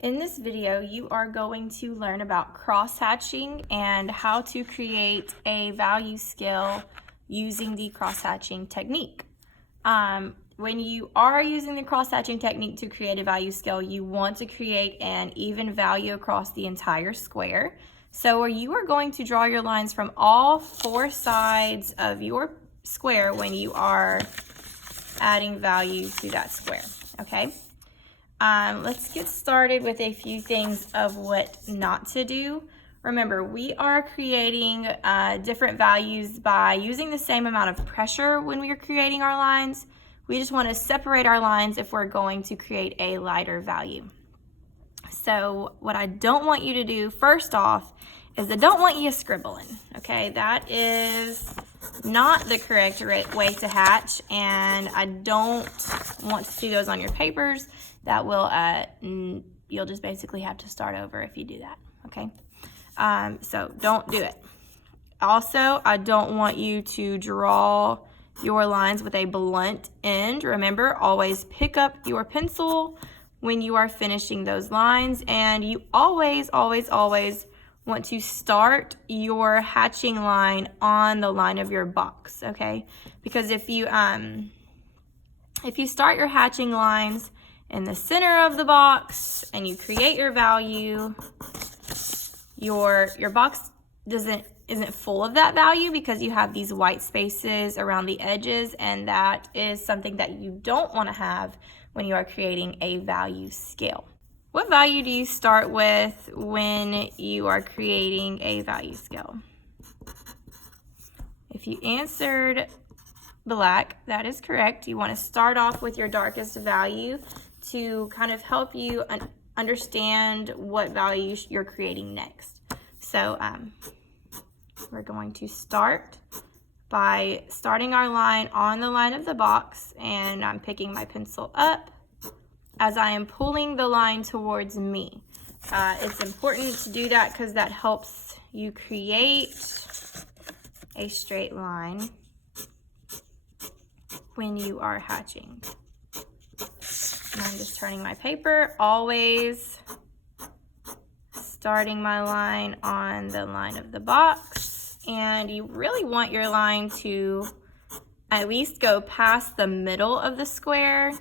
In this video, you are going to learn about cross-hatching and how to create a value scale using the cross-hatching technique. When you are using the cross-hatching technique to create a value scale, you want to create an even value across the entire square. So you are going to draw your lines from all four sides of your square when you are adding value to that square, okay? Let's get started with a few things of what not to do. Remember, we are creating different values by using the same amount of pressure when we are creating our lines. We just want to separate our lines if we're going to create a lighter value. So what I don't want you to do, first off, is I don't want you scribbling, okay? That is not the correct way to hatch, and I don't want to see those on your papers. That will, you'll just basically have to start over if you do that, okay? So don't do it. Also, I don't want you to draw your lines with a blunt end. Remember, always pick up your pencil when you are finishing those lines, and you always want to start your hatching line on the line of your box, okay? Because if you start your hatching lines in the center of the box and you create your value, your box isn't full of that value because you have these white spaces around the edges, and that is something that you don't want to have when you are creating a value scale. What value do you start with when you are creating a value scale? If you answered black, that is correct. You want to start off with your darkest value to kind of help you understand what value you're creating next. So we're going to start by starting our line on the line of the box, and I'm picking my pencil up as I am pulling the line towards me. It's important to do that because that helps you create a straight line when you are hatching. And I'm just turning my paper, always starting my line on the line of the box. And you really want your line to at least go past the middle of the square.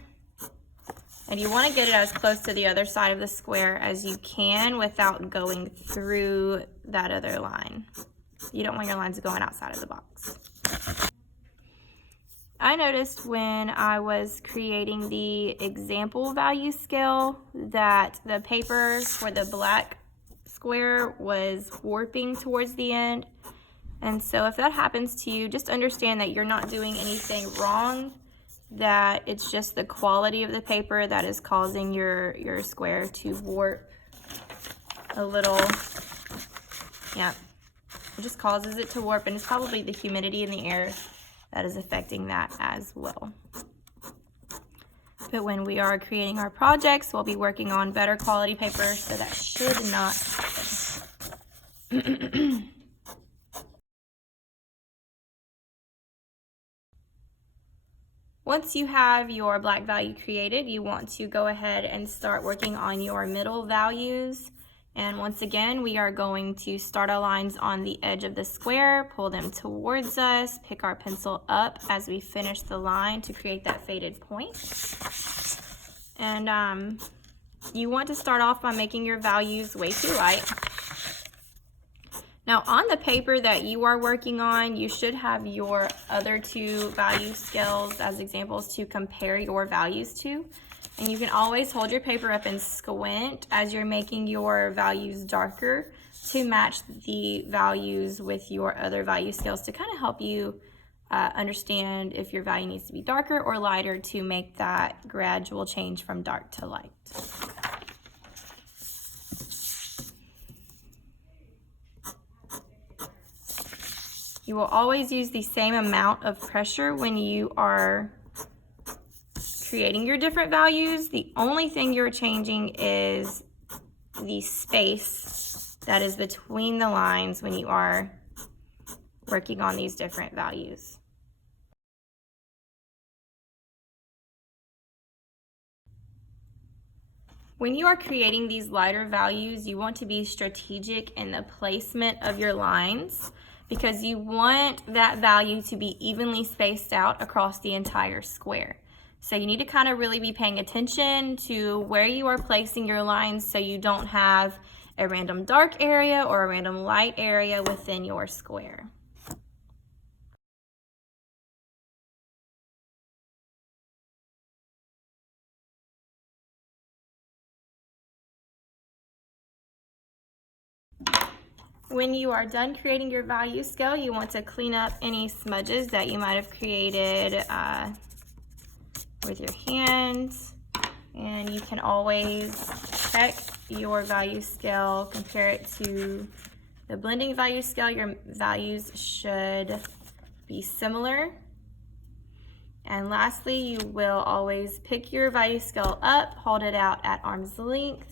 And you want to get it as close to the other side of the square as you can without going through that other line. You don't want your lines going outside of the box. I noticed when I was creating the example value scale that the paper for the black square was warping towards the end. And so if that happens to you, just understand that you're not doing anything wrong, that it's just the quality of the paper that is causing your square to warp a little. Yeah, it just causes it to warp, and it's probably the humidity in the air that is affecting that as well. But when we are creating our projects, we'll be working on better quality paper, so that should not happen. Once you have your black value created, you want to go ahead and start working on your middle values. And once again, we are going to start our lines on the edge of the square, pull them towards us, pick our pencil up as we finish the line to create that faded point. And you want to start off by making your values way too light. Now on the paper that you are working on, you should have your other two value scales as examples to compare your values to. And you can always hold your paper up and squint as you're making your values darker to match the values with your other value scales to kind of help you understand if your value needs to be darker or lighter to make that gradual change from dark to light. You will always use the same amount of pressure when you are creating your different values. The only thing you're changing is the space that is between the lines when you are working on these different values. When you are creating these lighter values, you want to be strategic in the placement of your lines because you want that value to be evenly spaced out across the entire square. So you need to kind of really be paying attention to where you are placing your lines so you don't have a random dark area or a random light area within your square. When you are done creating your value scale, you want to clean up any smudges that you might have created with your hands. And you can always check your value scale, compare it to the blending value scale. Your values should be similar. And lastly, you will always pick your value scale up, hold it out at arm's length,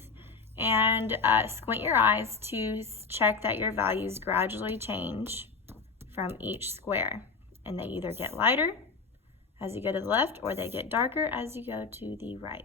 and squint your eyes to check that your values gradually change from each square. And they either get lighter as you go to the left or they get darker as you go to the right.